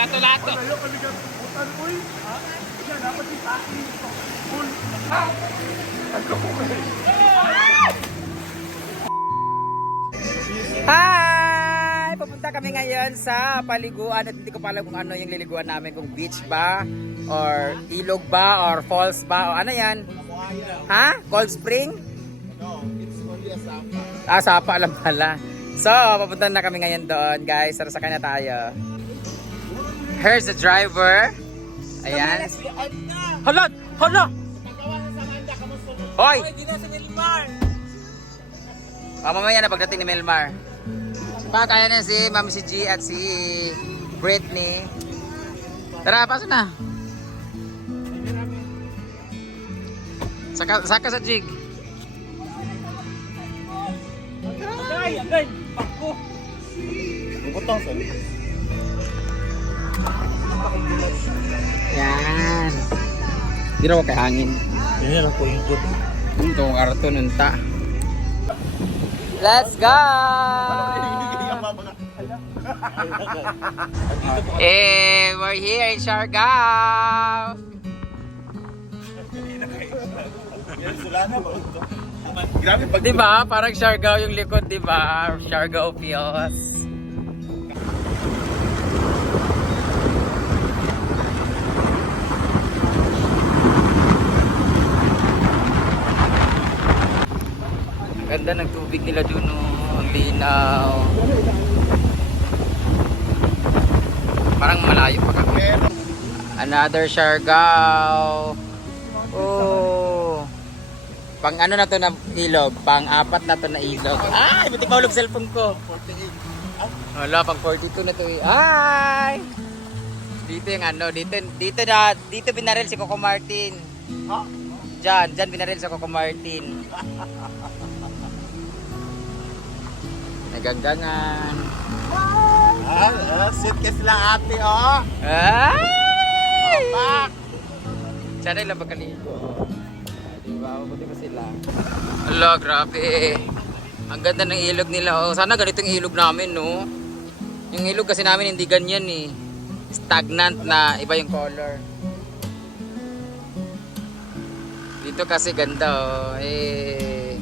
Lato-lato. Kami? Ano eh? Hi! Pupunta kami ngayon sa paliguan at hindi ko pa alam kung ano yung liliguan namin. Kung beach ba, or ilog ba, or falls ba, o ano yan? Ha? Cold spring? No, it's only a sapa. Ah, sapa lang pala. So, papunta na kami ngayon doon, guys. Tara, sakay na tayo. Here's the driver. Ayan. Hala! Hala! Hoy! Ah, mamaya na pagdating ni Melmar. Pa, kaya na si Ma'am si G at si Britney. Tara, pasok na. Saka, saka sa jig. Agay, agay. Pako. Butang sa Yan. Di na kay hangin. Yan lang po yung good. Ito ang karton unta. Let's go! Eh, we're here in Siargao. Grabe pag Di ba? Parang Siargao yung likod, di ba? Siargao feels. Ganda ng tubig nila dun, oh. Ang linaw. Parang malayo pa kami. Another Siargao. Oh. Pang ano na to na ilog? Pang apat na to na ilog. Ay, buti mahulog cellphone ko. Wala, pang 42 na to eh. Ay! Dito yung ano, dito, dito na, dito binaril si Coco Martin. Ha? Diyan, diyan binaril si Coco Martin. Naganggangan. Ah, ah, sit ka sila ate, oh. Ay! Back. Sana lang magkaligo. Diba? Mabuti pa sila. Ala, grabe. Ang ganda ng ilog nila. Oh. Sana ganito yung ilog namin, no? Yung ilog kasi namin hindi ganyan eh. Stagnant na iba yung color. Dito kasi ganda oh. Eh.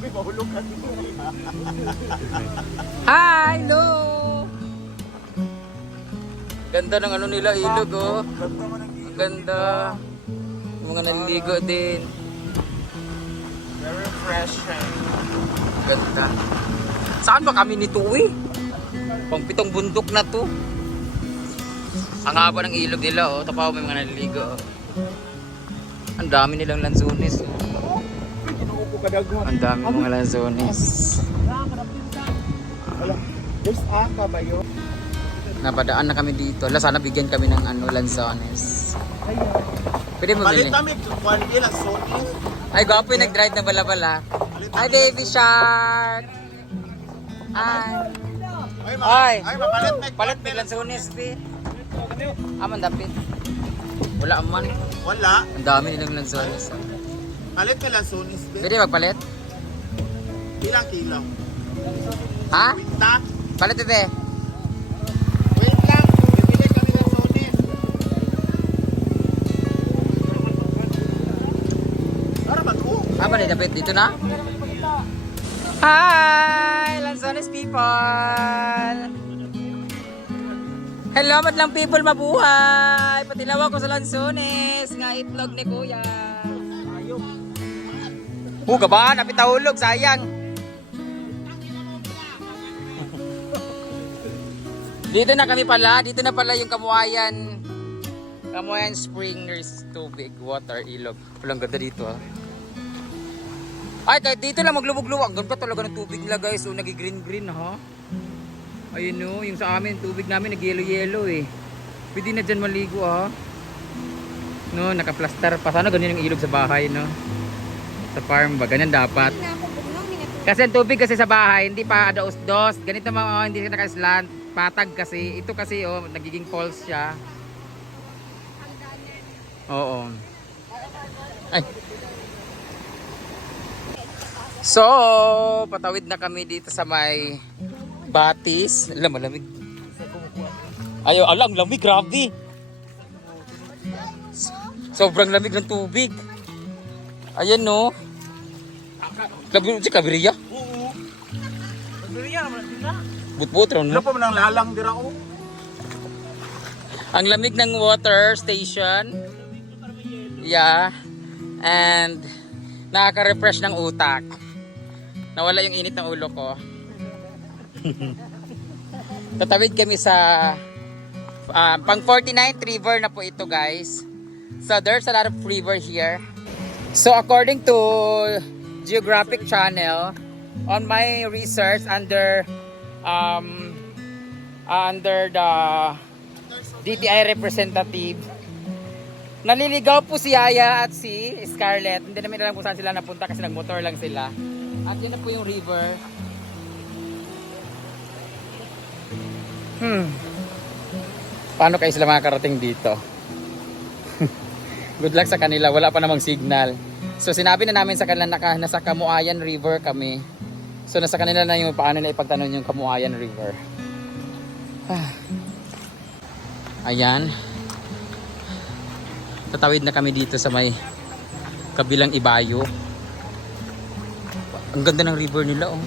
May mahulog ka dito. Hi, hello. Ganda ng ano nila ilog oh. Ganda Ang ganda. Mga naliligo din. Very refreshing. Ganda. Saan ba kami nito eh? Pang pitong bundok na to. Ang haba ng ilog nila oh. Tapaw may mga naliligo oh. Ang dami nilang lansones. Oh. Ang dami mga lansones. Wala. There's aka ba yun? Napadaan na kami dito. La, sana bigyan kami ng ano, lansones. Pwede mo bilhin? kami, kuhan ilang sotis. Ay, gwapo yung nag-drive na bala-bala. Hi, baby shark! Hi! Ay, Ay! ay, mapalit may Palit may lansones, be. Ah, mandapit. Wala man. Wala. Ang dami nilang lansones. ah. Palit may lansonis, be. Pwede magpalit? Ilang kilo? Ha? Palit ito eh. Ba dapit dito na? Hi! Lansones people! Hello, madlang people mabuhay! Patilaw ako sa Lansones, nga itlog ni Kuya. Huga ba? Napitahulog, sayang. dito na kami pala, dito na pala yung Kamuayan. Kamuayan Springers tubig, water, ilog. Walang ganda dito ah. Ay, kahit dito lang maglubog-lubog. Ang ganda talaga ng tubig nila guys. So, nag-green-green ha. Ayun no, yung sa amin, tubig namin nag-yellow-yellow eh. Pwede na dyan maligo ha. No, naka-plaster pa. Sana ganyan yung ilog sa bahay no. Sa farm ba? Ganyan dapat. Kasi ang tubig kasi sa bahay, hindi pa daos-dos. Ganito mga oh, hindi siya naka-slant. Patag kasi. Ito kasi oh, nagiging falls siya. Oo. Ay. So, patawid na kami dito sa may Batis. Alam, malamig. Ayo, alam, lamig, grabe. Sobrang lamig ng tubig. Ayan no. Labi si Kabiria. Oo. Beriya naman na. Butbut ron Ano no. pa man ang lalang dira oh. Ang lamig ng water station. Yeah. And nakaka-refresh ng utak. Nawala yung init ng ulo ko. Tatawid kami sa ah, pang 49th river na po ito guys. So there's a lot of river here. So according to Geographic Channel, on my research under um, under the DTI representative, naliligaw po si Yaya at si Scarlett. Hindi namin alam kung saan sila napunta kasi nagmotor lang sila. At yun na po yung river. Hmm. Paano kayo sila makakarating dito? Good luck sa kanila. Wala pa namang signal. So sinabi na namin sa kanila na nasa Kamuayan River kami. So nasa kanila na yung paano na ipagtanong yung Kamuayan River. Ah. Ayan. Tatawid na kami dito sa may kabilang ibayo. Ang ganda ng river nila oh.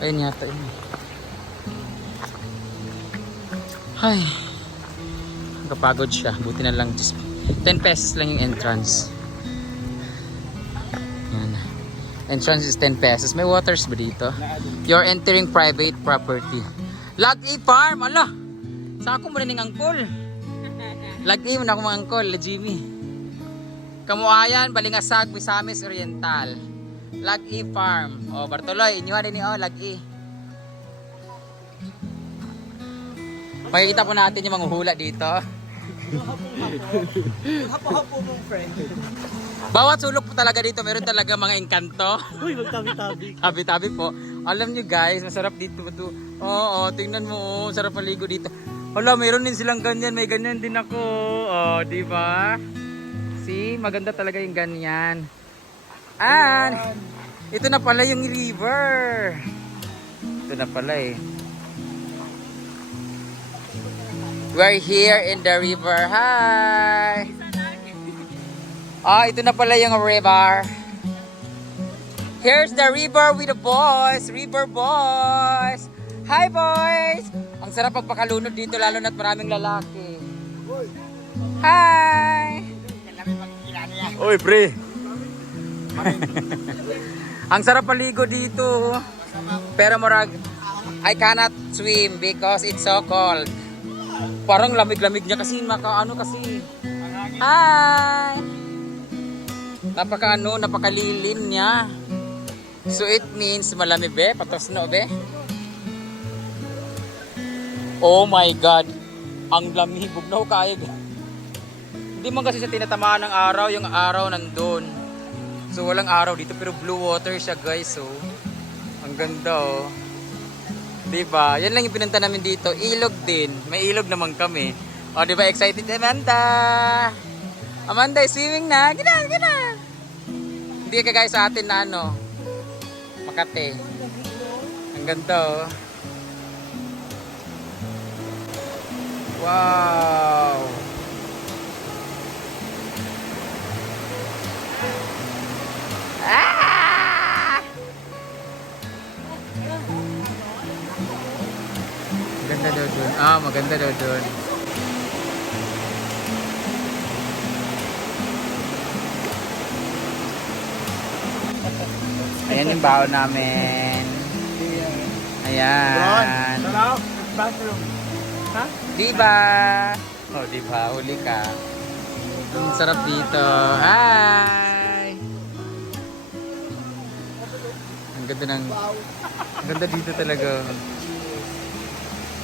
Ayun yata yun. Ay. Kapagod siya. Buti na lang. Just 10 pesos lang yung entrance. Yan. Entrance is 10 pesos. May waters ba dito? You're entering private property. Lag E Farm! Ala! Sa ako mo rin ng angkol. Lag E mo na ako mga angkol. Jimmy. Kamuayan, Balingasag, Misamis Oriental. Lag E Farm. O, Bartoloy, inyuhan din ni O, Lag E. Makikita po natin yung mga hula dito. Hapo-hapo mong friend. Bawat sulok po talaga dito, meron talaga mga engkanto. Uy, magtabi-tabi. Tabi-tabi po. Alam nyo guys, masarap dito. to. Oo, tingnan mo, oh, sarap maligo dito. Hala, meron din silang ganyan. May ganyan din ako. Oh, di ba? See, maganda talaga yung ganyan. And, ito na pala yung river. Ito na pala eh. We're here in the river. Hi! Ah, ito na pala yung river. Here's the river with the boys. River boys. Hi boys. Ang sarap pagpakalunod dito lalo na't maraming lalaki. Hi. Oy, pre. Ang sarap paligo dito. Pero morag I cannot swim because it's so cold. Parang lamig-lamig niya kasi maka ano kasi. Hi. Napaka ano, napakalilin niya. So it means malami be, patos no be. Oh my god. Ang lamig, bugnaw kayo. be. Hindi man kasi sa tinatamaan ng araw, yung araw nandun. So walang araw dito pero blue water siya guys. So ang ganda oh. 'Di ba? Yan lang yung pinunta namin dito. Ilog din. May ilog naman kami. O, 'di ba excited Amanda? Amanda, swimming na. Gina, gina. Hindi ka guys sa atin na ano. Makate. Ang ganda oh. Wow. Ah! Maganda daw dun. Ah, maganda daw dun. Ayan yung baon namin. Ayan. Sarap. Bathroom. Ha? Diba? Oh, diba? Huli ka. Ang sarap dito. Hi! Ganda ng... Ang ganda dito talaga.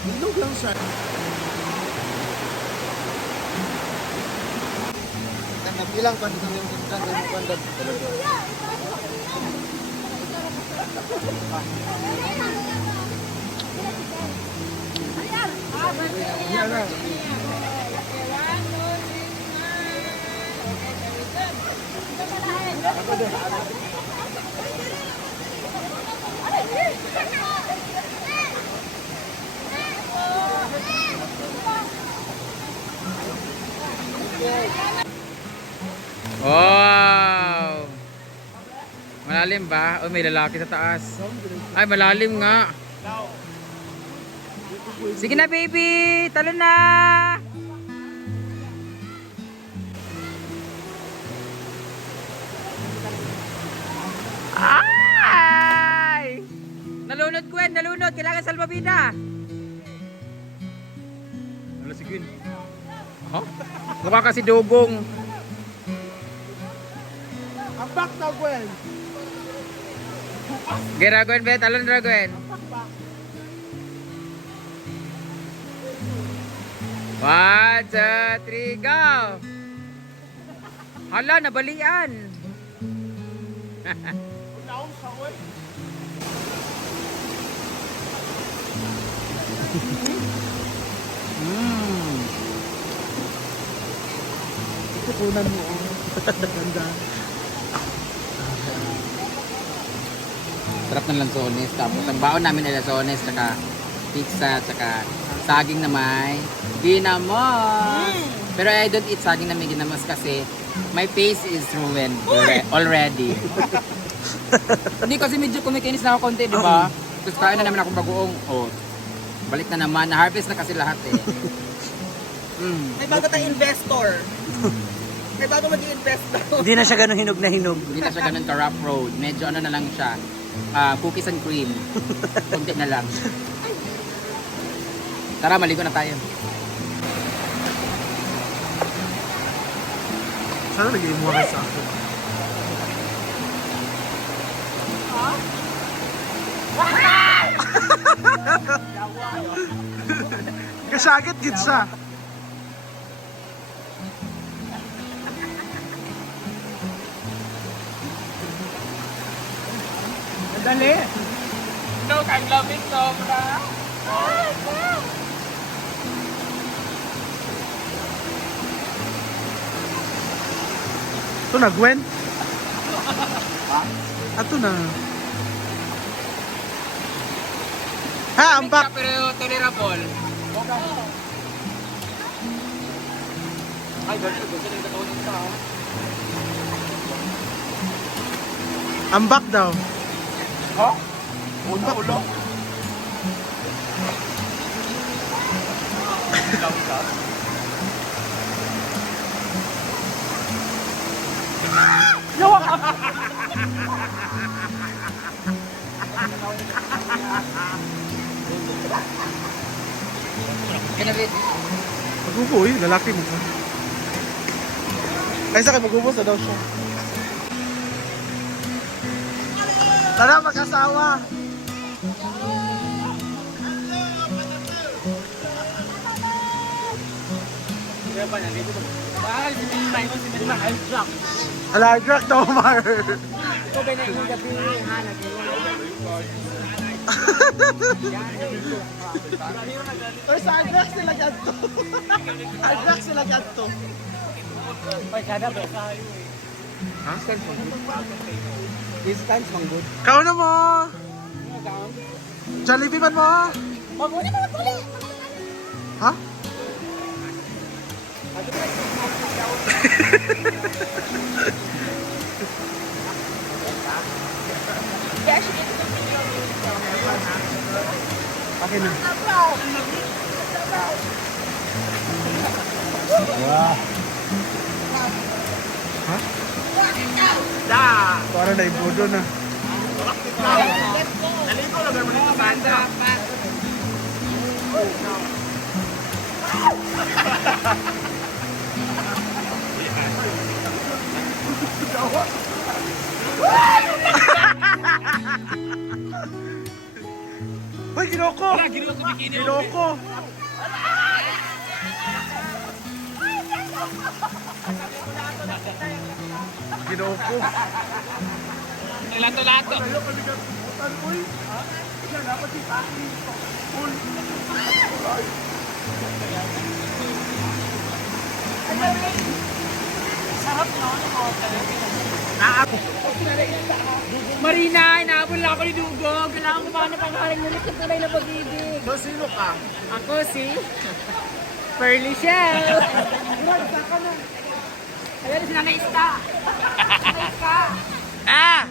Ilog lang siya. Ilang pa dito yung kanta ng kanta. Yan na. Wow! Malalim ba? O may lalaki sa taas. Ay, malalim nga. Sige na, baby! Talo na! Kailangan salbabida! Wala si Gwen. Huh? Mukha kasi dugong. Ang back na, Gwen. Gira, Gwen, bet. Talon na, Gwen. One, two, three, go! Hala, nabalian. Naon Tukunan mo. oh. Ganda. Sarap ng lansones. Tapos ang baon namin ay lansones, tsaka pizza, tsaka saging na may ginamos. Pero I don't eat saging na may ginamos kasi my face is ruined alre- already. Hindi kasi medyo kumikinis na ako konti, di ba? Tapos kain na naman ako bagoong. Oh, balik na naman. Na-harvest na kasi lahat eh. Mm. May bago tayong investor. May bago mag-investor. Hindi na siya ganun hinog na hinog. Hindi na siya ganun ka rough road. Medyo ano na lang siya. ah, cookies and cream. Kunti na lang. Tara, maligo na tayo. Sana naging mo ka sa akin. Kasagit gid siya. Dali. No, I'm loving sobra. Ito na, Gwen. Ato na. Ha, ang back. Pero tolerable. Ay, ganun. Gusto nang ka. Ang back daw. Ha? Ulo, ulo. Kinabit. Maguboy, lalaki mo. Ay, sa akin, magubos na daw siya. Tara, mag-asawa. Bakal, sinimay mo, sinimay. Ay, drop. Aladrak daw, Mar. Ito na yung gabi, ha? Or sa Adrax sila ganto. Adrax sila ganto. Ay, kada ba? Ha? Distance, mang good. Kau na mo. Jollibee man mo. Maguli, maguli! Ha? Akin na. Da! Para na ibodo na. Nalito lang mo dito banda. Hoy, ginoko! Ginoko! Ginoko! Lato-lato. Uy! Yan, dapat si Taki. Uy! Sarap no, mo talaga. Marina, inaabol ako ni Dugong. Kailangan ko paano pangalan ngunit yung tunay na pag-ibig. So, sino ka? Ako si Pearly Shell. Ayan si Nanay Ista. Nanay Ista. Ah!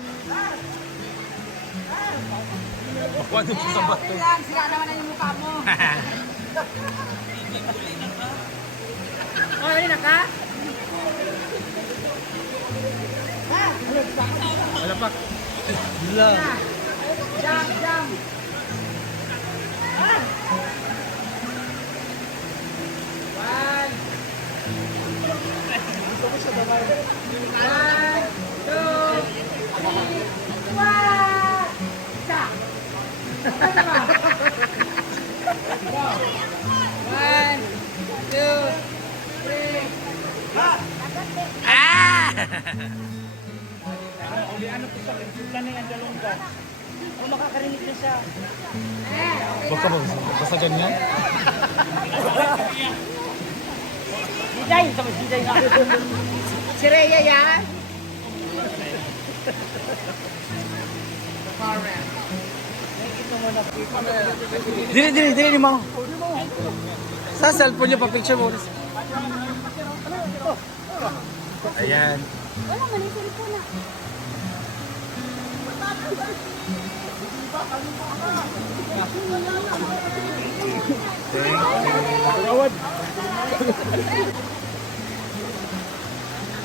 Paano siya sa bato? Yan, sila naman ang yung mukha mo. oh, yun na ka? Wala pa. Jump, jump. One. One, two, three, one. Isa. One, two, three. Ah! Baka ba? Basta ganyan? Si Rhea yan? Dili, dili, dili ni mo. Sa cellphone niyo pa picture mo. Ayan. Wala man yung cellphone na.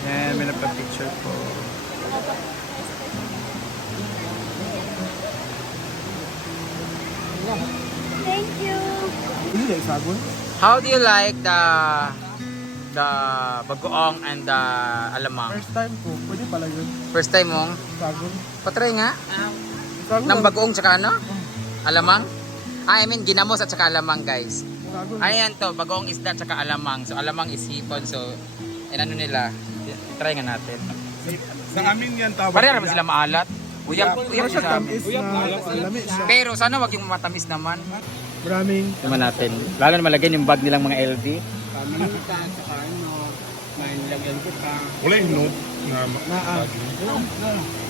Ayan, may nagpa-picture po. Thank you. How do you like the the bagoong and the alamang? First time ko. Pwede pala yun. First time mong Isagon. patry nga Isagon. ng bagoong tsaka ano? Alamang? Ah, I mean ginamos at tsaka alamang guys. Isagon. Ano to? Bagoong isda at tsaka alamang. So alamang is hipon. So inano nila? Try nga natin. Sa amin yan tawag. Pareha naman sila maalat. Uyap, uyap siya sa amin. Pero sana wag yung matamis naman. Maraming Naman natin. Lalo na malagyan yung bag nilang mga LD. Wala yung note na naa.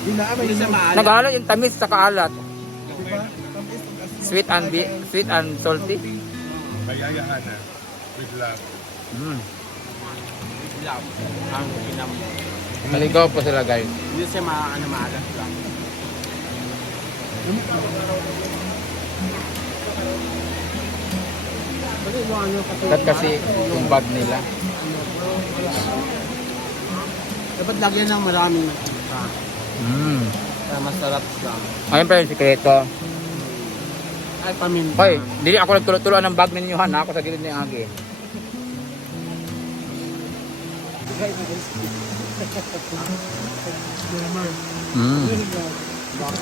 Yung naa may note. Nag-aalot yung tamis sa kaalat. Diba? Ang. Sweet and bi- sweet and salty. Mayayahan na. With love. Mm. Maligaw po sila guys. Hindi siya ano, maalas lang. Kat kasi yung bag nila. Dapat lagyan ng maraming mantika. Mm. Para masarap siya. Ayun pa yung sikreto. Ay, paminta. Hoy, dili ako nagtulo-tuloan ng bag ninyo ha. Ako sa gilid ni Agi. Mm.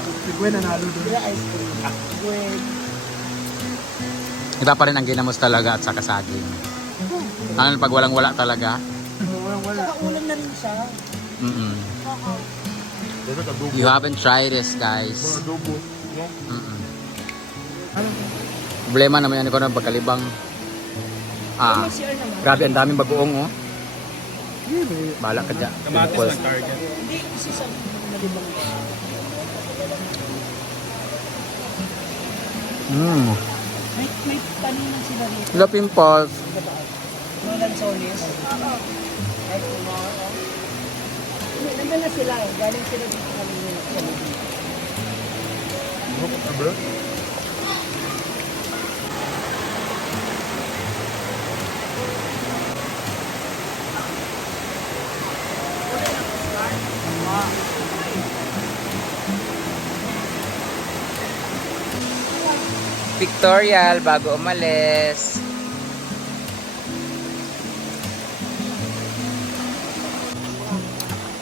Si Gwen nanalo doon. Iba pa rin ang ginamos talaga at saka saging. Ano pag walang wala talaga? Saka ulam na rin siya. Mm adobo. You haven't tried this guys. Adobo. Mm Problema naman yan ko ng pagkalibang. Ah, grabe ang daming bagoong oh. Bala ka dyan. Pimples. target. Hindi, kasi sa nalibang siya. Mm. May, may taniman sila rito. Hello pimples. Nolan Solis. Ay, tomorrow. Hindi, nandun na sila eh. Galing sila dito kami nila. Bro? Pictorial bago umalis.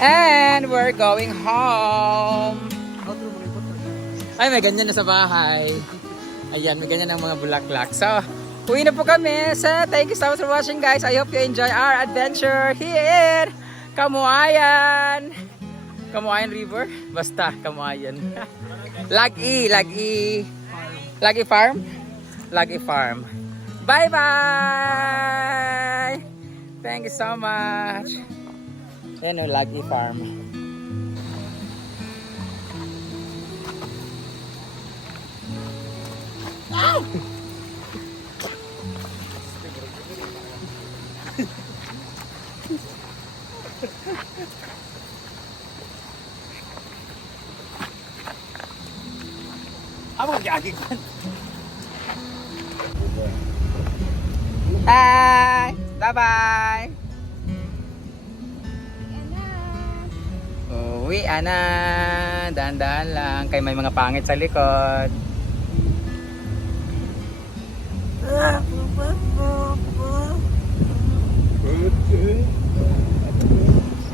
And we're going home. Ay, may ganyan na sa bahay. Ayan, may ganyan ang mga bulaklak. So, uwi na po kami. So, thank you so much for watching guys. I hope you enjoy our adventure here. Kamuayan. Kamuayan River? Basta, Kamuayan. Lagi, lagi. Lucky Farm? Lucky Farm. Bye-bye! Thank you so much. Yan o, Lucky Farm. Ah! Ako gagi kan. Bye. Bye-bye. Uwi, ana. Dahan-dahan lang. Kay may mga pangit sa likod. Eh.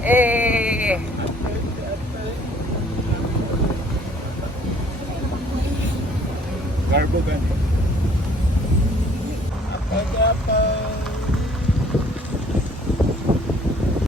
Hey. Garbo gani. Apa-apa.